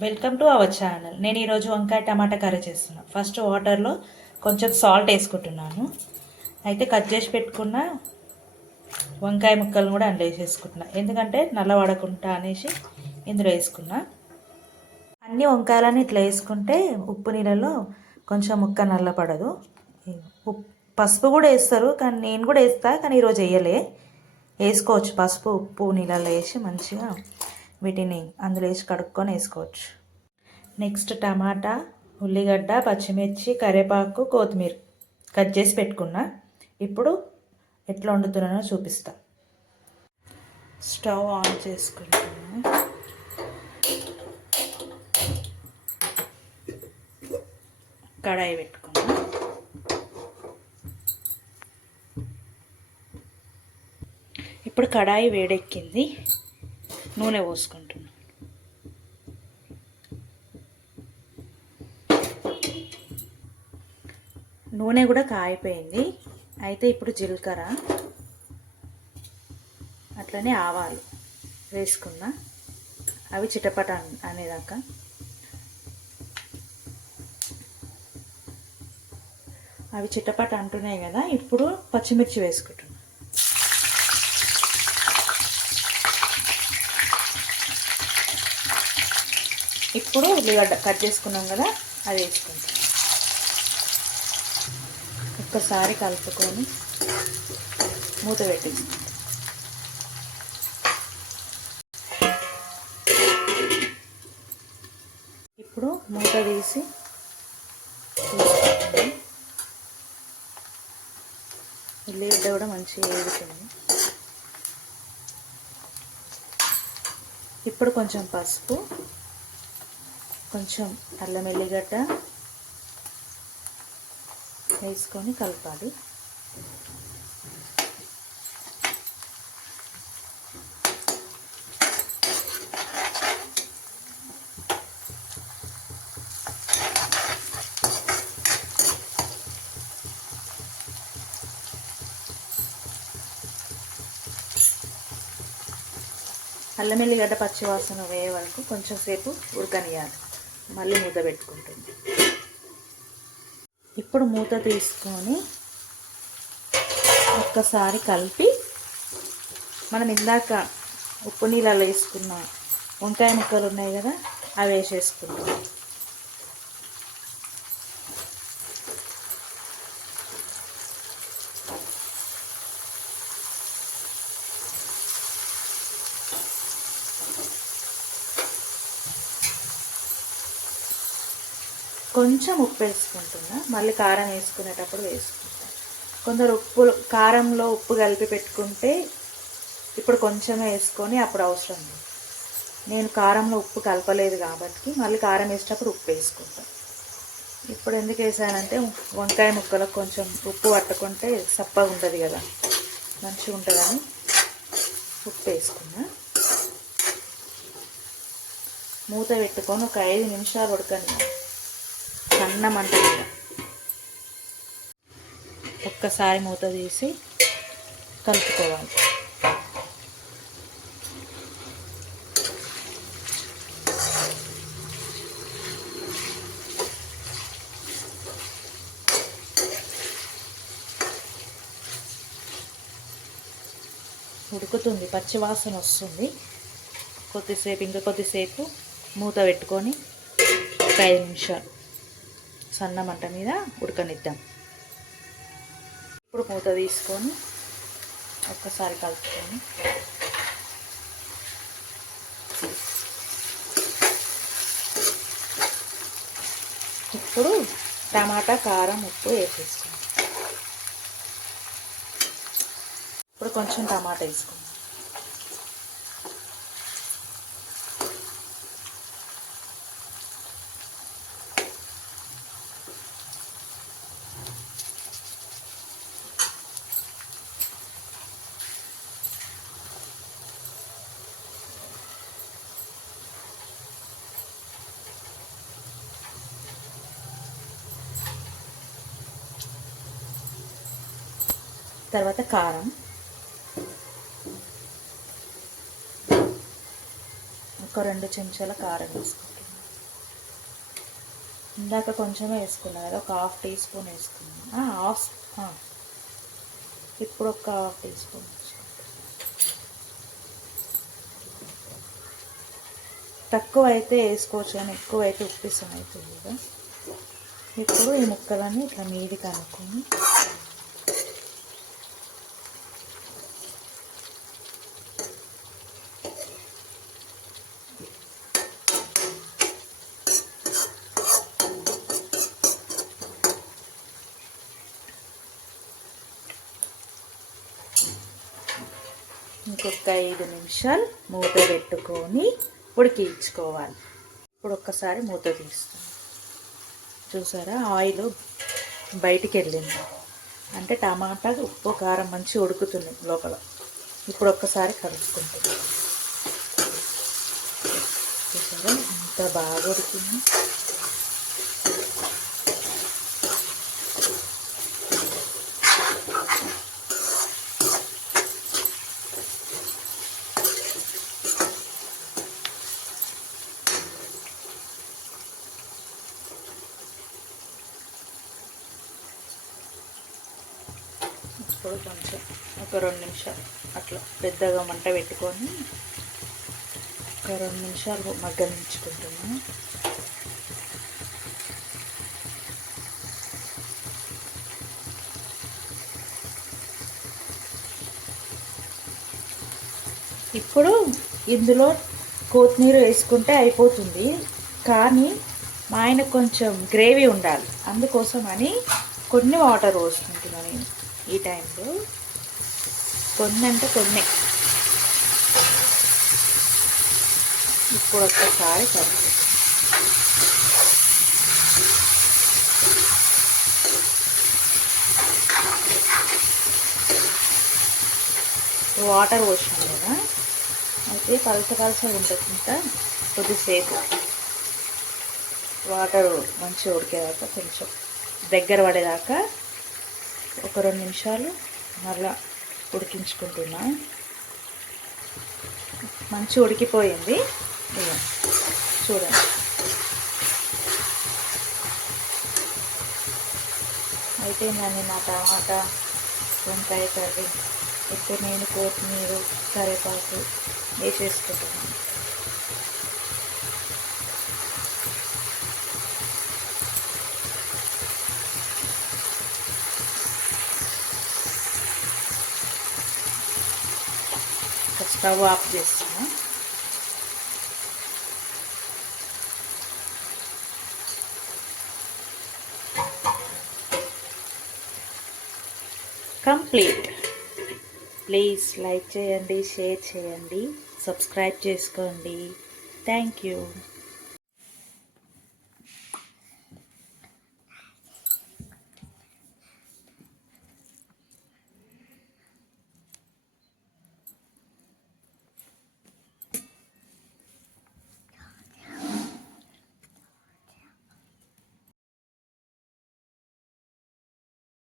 Welcome to our channel. నేను ఈరోజు వంకాయ టమాటా కర్రీ చేస్తున్నాను. ఫస్ట్ వాటర్లో కొంచెం సాల్ట్ వేసుకుంటున్నాను. అయితే కట్ చేసి పెట్టుకున్న వంకాయ ముక్కలను కూడా అందులో వేసేసుకుంటున్నా, ఎందుకంటే నల్లబడకుండా అనేసి ఇందులో వేసుకున్నా. అన్ని వంకాయలని ఇట్లా వేసుకుంటే ఉప్పు నీళ్ళలో కొంచెం ముక్క నల్లపడదు. పసుపు కూడా వేస్తారు, కానీ నేను కూడా వేస్తా, కానీ ఈరోజు వేయలే. వేసుకోవచ్చు పసుపు ఉప్పు నీళ్ళలో వేసి మంచిగా వీటిని అందులో వేసి కడుక్కొని వేసుకోవచ్చు. నెక్స్ట్ టమాటా, ఉల్లిగడ్డ, పచ్చిమిర్చి, కరివేపాకు, కొత్తిమీర కట్ చేసి పెట్టుకున్నా. ఇప్పుడు ఎట్లా వండుతున్నానో చూపిస్తా. స్టవ్ ఆన్ చేసుకుంటున్నా. కడాయి పెట్టుకున్నా. ఇప్పుడు కడాయి వేడెక్కింది, నూనె పోసుకుంటున్నా. నూనె కూడా కాగిపోయింది. అయితే ఇప్పుడు జీలకర్ర అట్లనే ఆవాలు వేసుకున్నా. అవి చిటపట అనేదాకా. అవి చిటపట అంటున్నాయి కదా, ఇప్పుడు పచ్చిమిర్చి వేసుకుంటున్నా. ఇప్పుడు ఉల్లిగడ్డ కట్ చేసుకున్నాం కదా, అది వేసుకుంటాం. ఒక్కసారి కలుపుకొని మూత పెట్టేసుకుంటాం. ఇప్పుడు మూత తీసి ఉల్లిగడ్డ కూడా మంచిగా వేగుతుంది. ఇప్పుడు కొంచెం పసుపు, కొంచెం అల్లం ఎల్లిగడ్డ వేసుకొని కలపాలి. అల్లం ఎల్లిగడ్డ పచ్చివాసన వేయే వరకు కొంచెం సేపు ఉడకనియాలి. మళ్ళీ మూత పెట్టుకుంటుంది. ఇప్పుడు మూత తీసుకొని ఒక్కసారి కలిపి మనం ఇందాక ఉప్పు నీళ్ళలో వేసుకున్న వంకాయ ముక్కలు ఉన్నాయి కదా, అవి వేసేసుకుంటాం. కొంచెం ఉప్పు వేసుకుంటున్నా, మళ్ళీ కారం వేసుకునేటప్పుడు వేసుకుంటా. కొందరు కారంలో ఉప్పు కలిపి పెట్టుకుంటే ఇప్పుడు కొంచెమే వేసుకొని అప్పుడు అవసరం లేదు. నేను కారంలో ఉప్పు కలపలేదు కాబట్టి మళ్ళీ కారం వేసేటప్పుడు ఉప్పు వేసుకుంటాను. ఇప్పుడు ఎందుకు వేసానంటే వంకాయ ముక్కలకు కొంచెం ఉప్పు పట్టుకుంటే సప్పగా ఉంటుంది కదా, మంచిగా ఉంటుందని ఉప్పు వేసుకున్నా. మూత పెట్టుకొని ఒక 5 నిమిషాలు ఉడకని సన్న మంట మీద. ఒక్కసారి మూత తీసి కలుపుకోవాలి. ఉడుకుతుంది, పచ్చి వాసన వస్తుంది. ఇంకా కొద్దిసేపు మూత పెట్టుకొని ఒక 5 నిమిషాలు సన్న మంట మీద ఉడకనిద్దాం. ఇప్పుడు మూత తీసుకొని ఒక్కసారి కలుపుకొని ఇప్పుడు టమాటా, కారం, ఉప్పు వేసేస్తాం. ఇప్పుడు కొంచెం టమాటా వేసుకుందాం. తర్వాత కారం, ఒక 2 చెంచాల కారం వేసుకుంటున్నాను. ఇందాక కొంచెమే వేసుకున్నాను కదా, ఒక హాఫ్ టీ స్పూన్ వేసుకున్నాను. ఇప్పుడు ఒక హాఫ్ టీ స్పూన్ తక్కువ అయితే వేసుకోవచ్చు, కానీ ఎక్కువ అయితే ఉప్పిసం అవుతుంది కదా. ఇప్పుడు ఈ ముక్కలన్నీ ఇట్లా మీదికి అనుకొని ఇంకొక 5 నిమిషాలు మూత పెట్టుకొని ఉడికించుకోవాలి. ఇప్పుడు ఒక్కసారి మూత తీస్తాం. చూసారా, ఆయిల్ బయటికి వెళ్ళింది అంటే టమాటా ఉప్పు కారం మంచి ఉడుకుతుంది లోపల. ఇప్పుడు ఒక్కసారి కలుపుకుంటుంది. చూసారా ఎంత బాగా ఉడికింది. ఇప్పుడు కొంచెం ఒక 2 నిమిషాలు అట్లా పెద్దగా మంట పెట్టుకొని ఒక 2 నిమిషాలు మగ్గనించుకుంటున్నాను. ఇప్పుడు ఇందులో కొత్తిమీర వేసుకుంటే అయిపోతుంది, కానీ మా ఆయన కొంచెం గ్రేవీ ఉండాలి, అందుకోసమని కొన్ని వాటర్ పోసుకుంటున్నాను నేను ఈ టైంలో. కొన్ని అంటే కొన్ని. ఇప్పుడు ఒక్కసారి కలిపి వాటర్ పోసాం కదా, అయితే పలస ఉండకుండా కొద్దిసేపు వాటర్ మంచిగా ఉడికేదాకా కొంచెం దగ్గర పడేదాకా ఒక 2 నిమిషాలు మళ్ళా ఉడికించుకుంటున్నా. మంచి ఉడికిపోయింది. చూడండి, అయితే నా టమాటా వంకాయ కర్రీ. ఇప్పుడు నేను కొత్తిమీర కరివేపాకు వేసేసుకుంటున్నాను. స్టవ్ ఆఫ్ చేస్తున్నా. కంప్లీట్. ప్లీజ్ లైక్ చేయండి, షేర్ చేయండి, సబ్స్క్రైబ్ చేసుకోండి. Thank you.